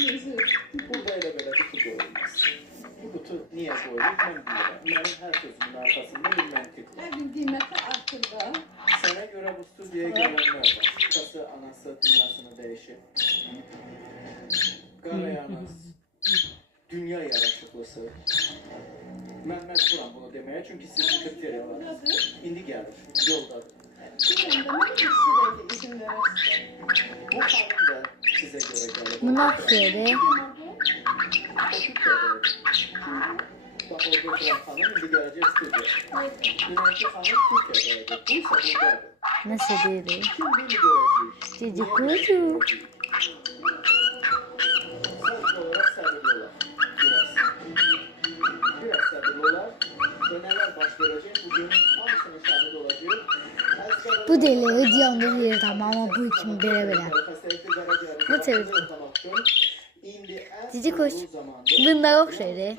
Burada elə belə kutu qoyulmaz. Bu kutu niyə qoyulur? Mən bilirəm. Mənim hər sözümün arkasında bir məntiq var. Evin qiyməti artır da. Sənə görə bu studiyaya gələnlər var. Kısa anası dünyasını dəyişir. Qarayanız, dünya yaraşıqlısı. Mən məcburam bunu deməyə, çünki sizin kriteriyalarınız indi gəlir, yoldadır. Bilmem de mən istəyirəm izin verərsiniz. Bu xanım da sizə görə gəlir. Ne mahvedi? O Türkiyədə. Bax, orada oturan xanım indi gələcək studiyaya. Dünənki xanım Türkiyədəydi. Bu isə buradadır. Nasıl dedi? Kim bunu görəcək? Cici kuzu. Sadece olarak səbirli olar. Biraz səbirli olar. Və nələr baş verəcək bugün hamısının şahidi olacaq. Bu deli ödeyende bir tamam ama bu kim bere bere. Bu tabii. Cici kuş. Bunlar yok şeydi.